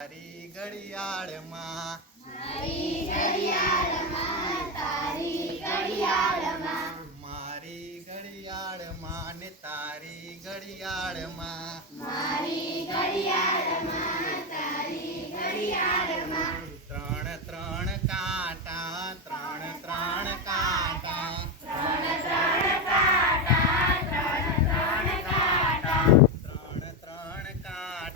તારી ઘડિયાળમાં તારી ઘડિયાળમાં મારી ઘડિયાળમાં ને તારી ઘડિયાળમાં મારી ઘડિયાળમાં તારી ઘડિયાળમાં ત્રણ ત્રણ કાંટા ત્રણ ત્રણ કાંટા ત્રણ ત્રણ કાંટા ત્રણ ત્રણ કાંટા ત્રણ ત્રણ કાંટા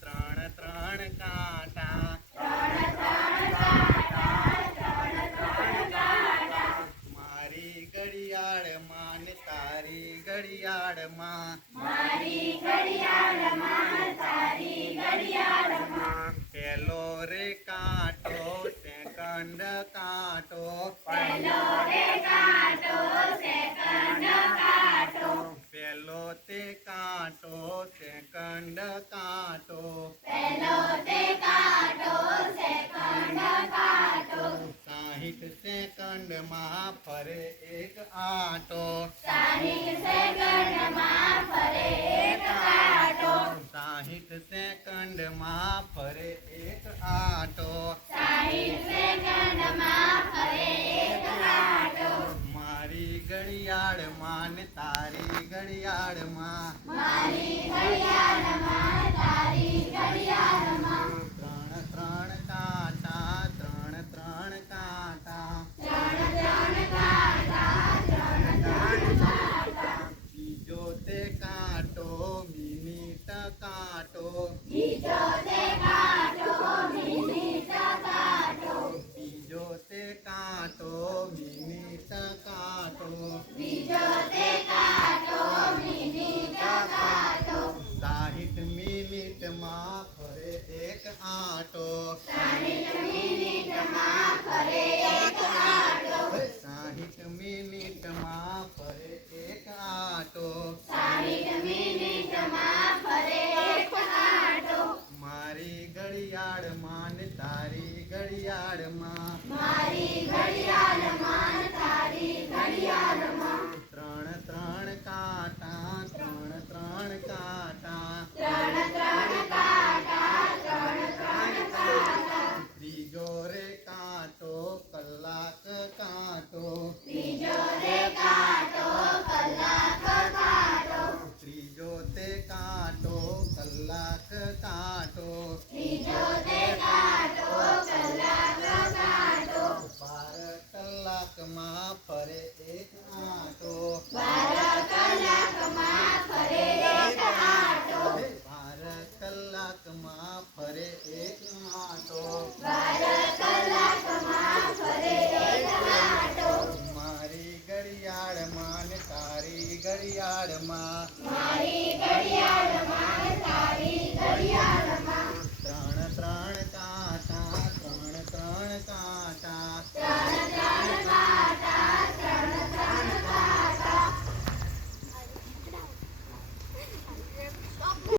ત્રણ ત્રણ કાંટા ત્રણ ત્રણ કાંટા ત્રણ ત્રણ કાંટા મારી ઘડિયાળમાં ને તારી ઘડિયાળમાં મારી ઘડિયાળમાં તારી ઘડિયાળમાં પેલો રે કાંટો સેકન્ડ કાંટો પહેલો રે કાંટો સેકન્ડ કાંટો પેલો તે કાંટો સેકન્ડ કાંટો પહેલો તે કાંટો સેકન્ડ કાંટો 60 સેકન્ડમાં ફરે એક આંટો 60 સેકન્ડમાં ફરે એક કાંટો 60 સેકન્ડમાં ફરે એક આંટો 60 સેકન્ડમાં ફરે એક કાંટો મારી ઘડિયાળમાં ને તારી ઘડિયાળમાં મારી ઘડિયાળમાં તારી ઘડિયાળમાં ત્રણ ત્રણ કાંટા ત્રણ ત્રણ કાંટા ત્રણ ત્રણ કાંટા ત્રણ ત્રણ કાંટા બીજો તે કાંટો મિનિટ કાંટો બીજો તે કાંટો મિનિટ કાંટો બીજો તે કાંટો મિનિટ કાંટો બીજો તે કાંટો મિનિટ કાંટો 60 મિનિટમાં ફરે એક આંટો 60 મિનિટમાં ફરે એક કાંટો 60 મિનિટમાં ફરે એક આંટો 60 મિનિટમાં ફરે એક કાંટો મારી ઘડિયાળમાં ને તારી ઘડિયાળમાં મારી ઘડિયાળમાં તારી ઘડિયાળમાં ત્રણ ત્રણ કાંટા ત્રણ ત્રણ કાંટા ત્રણ ત્રણ કાંટા ત્રણ ત્રણ કાંટા ત્રીજો રે કાંટો કલાક કાંટો ત્રીજો રે કાંટો કલાક કાંટો ત્રીજો તે કાંટો કલાક કાંટો ત્રીજો તે કાંટો કલાક કાંટો 12 કલાકમાં ફરે એક આંટો 12 કલાકમાં ફરે એક કાંટો 12 કલાકમાં ફરે એક આંટો 12 કલાકમાં ફરે એક કાંટો મારી ઘડિયાળમાં ને તારી ઘડિયાળમાં મારી